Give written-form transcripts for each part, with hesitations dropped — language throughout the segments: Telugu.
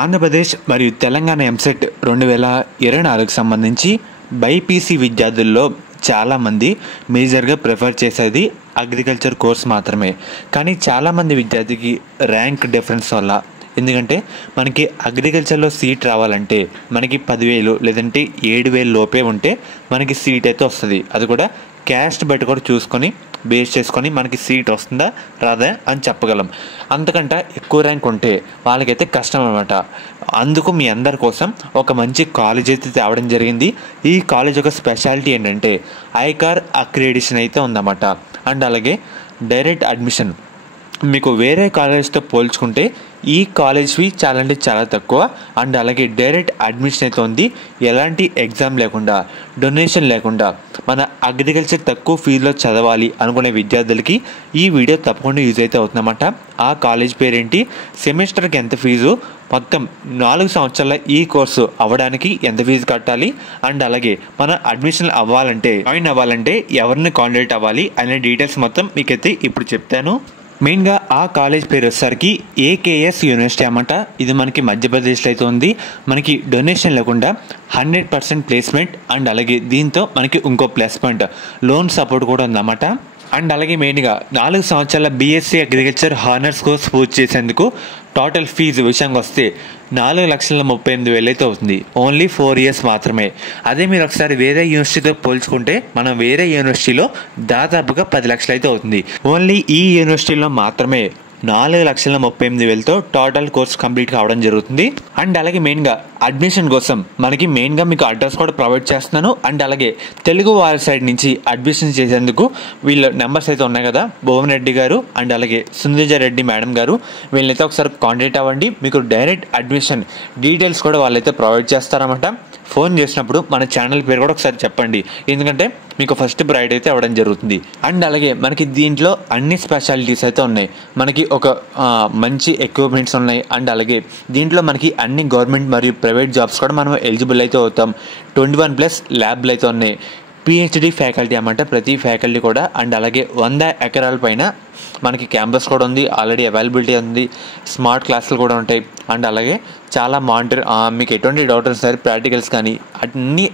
ఆంధ్రప్రదేశ్ మరియు తెలంగాణ ఎంసెట్ 2024కి సంబంధించి బైపీసీ విద్యార్థుల్లో చాలామంది మేజర్గా ప్రిఫర్ చేసేది అగ్రికల్చర్ కోర్స్ మాత్రమే. కానీ చాలామంది విద్యార్థికి ర్యాంక్ డిఫరెన్స్ వల్ల, ఎందుకంటే మనకి అగ్రికల్చర్లో సీట్ రావాలంటే మనకి 10,000 లేదంటే 7,000 లోపే ఉంటే మనకి సీట్ అయితే వస్తుంది. అది కూడా క్యాస్ట్ బట్టి కూడా చూసుకొని బేస్ చేసుకొని మనకి సీట్ వస్తుందా రాదా అని చెప్పగలం. అంతకంటే ఎక్కువ ర్యాంక్ ఉంటే వాళ్ళకైతే కష్టం అనమాట. అందుకు మీ అందరి కోసం ఒక మంచి కాలేజ్ అయితే తేవడం జరిగింది. ఈ కాలేజ్ యొక్క స్పెషాలిటీ ఏంటంటే ఐకార్ అక్రిడిషన్ అయితే ఉందన్నమాట. అండ్ అలాగే డైరెక్ట్ అడ్మిషన్. మీకు వేరే కాలేజ్తో పోల్చుకుంటే ఈ కాలేజ్ ఫీ చాలా అంటే చాలా తక్కువ. అండ్ అలాగే డైరెక్ట్ అడ్మిషన్ అయితే ఉంది. ఎలాంటి ఎగ్జామ్ లేకుండా, డొనేషన్ లేకుండా మన అగ్రికల్చర్ తక్కువ ఫీజులో చదవాలి అనుకునే విద్యార్థులకి ఈ వీడియో తప్పకుండా యూజ్ అయితే అవుతుందన్నమాట. ఆ కాలేజ్ పేరేంటి, సెమిస్టర్కి ఎంత ఫీజు, మొత్తం 4 సంవత్సరాల ఈ కోర్సు అవ్వడానికి ఎంత ఫీజు కట్టాలి, అండ్ అలాగే మన అడ్మిషన్ జాయిన్ అవ్వాలంటే ఎవరిని కాంటాక్ట్ అవ్వాలి అనే డీటెయిల్స్ మొత్తం మీకైతే ఇప్పుడు చెప్తాను. మెయిన్గా ఆ కాలేజ్ పేరు వచ్చేసరికి ఏకేఎస్ యూనివర్సిటీ అన్నమాట. ఇది మనకి మధ్యప్రదేశ్లో అయితే ఉంది. మనకి డొనేషన్ లేకుండా 100% ప్లేస్మెంట్. అండ్ అలాగే దీంతో మనకి ఇంకో ప్లస్ పాయింట్ లోన్ సపోర్ట్ కూడా ఉందన్నమాట. అండ్ అలాగే మెయిన్గా 4 సంవత్సరాల బీఎస్సీ అగ్రికల్చర్ హానర్స్ కోర్స్ పూర్తి చేసేందుకు టోటల్ ఫీజు విషయంగా వస్తే 4,38,000 అయితే అవుతుంది. ఓన్లీ 4 ఇయర్స్ మాత్రమే. అదే మీరు ఒకసారి వేరే యూనివర్సిటీతో పోల్చుకుంటే మనం వేరే యూనివర్సిటీలో దాదాపుగా 10 లక్షలు అయితే అవుతుంది. ఓన్లీ ఈ యూనివర్సిటీలో మాత్రమే 4,38,000తో టోటల్ కోర్స్ కంప్లీట్ కావడం జరుగుతుంది. అండ్ అలాగే మెయిన్గా అడ్మిషన్ కోసం మనకి మెయిన్గా మీకు అడ్రస్ కూడా ప్రొవైడ్ చేస్తున్నాను. అండ్ అలాగే తెలుగు వారి సైడ్ నుంచి అడ్మిషన్ చేసేందుకు వీళ్ళ నెంబర్స్ అయితే ఉన్నాయి కదా, భువన్ రెడ్డి గారు అండ్ అలాగే సుందజ రెడ్డి మేడం గారు, వీళ్ళనైతే ఒకసారి కాంటాక్ట్ అవ్వండి. మీకు డైరెక్ట్ అడ్మిషన్ డీటెయిల్స్ కూడా వాళ్ళైతే ప్రొవైడ్ చేస్తారన్నమాట. ఫోన్ చేసినప్పుడు మన ఛానల్ పేరు కూడా ఒకసారి చెప్పండి, ఎందుకంటే మీకు ఫస్ట్ ప్రైడ్ అయితే అవ్వడం జరుగుతుంది. అండ్ అలాగే మనకి దీంట్లో అన్ని స్పెషాలిటీస్ అయితే ఉన్నాయి. మనకి ఒక మంచి ఎక్విప్మెంట్స్ ఉన్నాయి. అండ్ అలాగే దీంట్లో మనకి అన్ని గవర్నమెంట్ మరియు ప్రైవేట్ జాబ్స్ కూడా మనం ఎలిజిబుల్ అయితే అవుతాం. 21+ ల్యాబ్లు అయితే ఉన్నాయి. పిహెచ్డి ఫ్యాకల్టీ అన్నమాట ప్రతి ఫ్యాకల్టీ కూడా. అండ్ అలాగే 100 ఎకరాల పైన మనకి క్యాంపస్ కూడా ఉంది, ఆల్రెడీ అవైలబిలిటీ ఉంది. స్మార్ట్ క్లాసులు కూడా ఉంటాయి. అండ్ అలాగే చాలా మానిటర్, మీకు ఎటువంటి డౌట్ సరే ప్రాక్టికల్స్ కానీ అన్నీ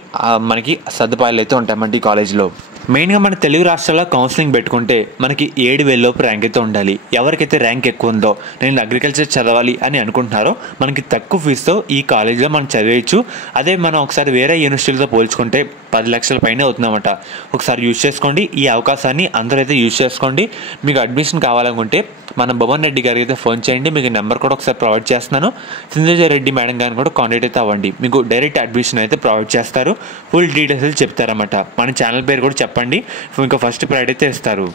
మనకి సదుపాయాలు అయితే ఉంటాయన్నమాట ఈ కాలేజ్లో. మెయిన్గా మన తెలుగు రాష్ట్రాల్లో కౌన్సిలింగ్ పెట్టుకుంటే మనకి 7,000 లోపు ర్యాంక్ అయితే ఉండాలి. ఎవరికైతే ర్యాంక్ ఎక్కువ ఉందో, నేను అగ్రికల్చర్ చదవాలి అని అనుకుంటున్నారో మనకి తక్కువ ఫీజుతో ఈ కాలేజ్లో మనం చదివేయచ్చు. అదే మనం ఒకసారి వేరే యూనివర్సిటీలతో పోల్చుకుంటే 10 లక్షల పైన అవుతుందన్నమాట. ఒకసారి యూజ్ చేసుకోండి ఈ అవకాశాన్ని, అందరూ అయితే యూజ్ చేసుకోండి. మీకు అడ్మిషన్ కావాలనుకుంటే మన భువన్ రెడ్డి గారికి అయితే ఫోన్ చేయండి. మీకు నెంబర్ కూడా ఒకసారి ప్రొవైడ్ చేస్తున్నాను. సుందజ రెడ్డి మేడం గారిని కూడా కాంటాక్ట్ అయితే అవ్వండి. మీకు డైరెక్ట్ అడ్మిషన్ అయితే ప్రొవైడ్ చేస్తారు. ఫుల్ డీటెయిల్స్ చెప్తారన్నమాట. మన ఛానల్ పేరు కూడా చెప్పండి, ఇంకా ఫస్ట్ ప్రైడ్ అయితే ఇస్తారు.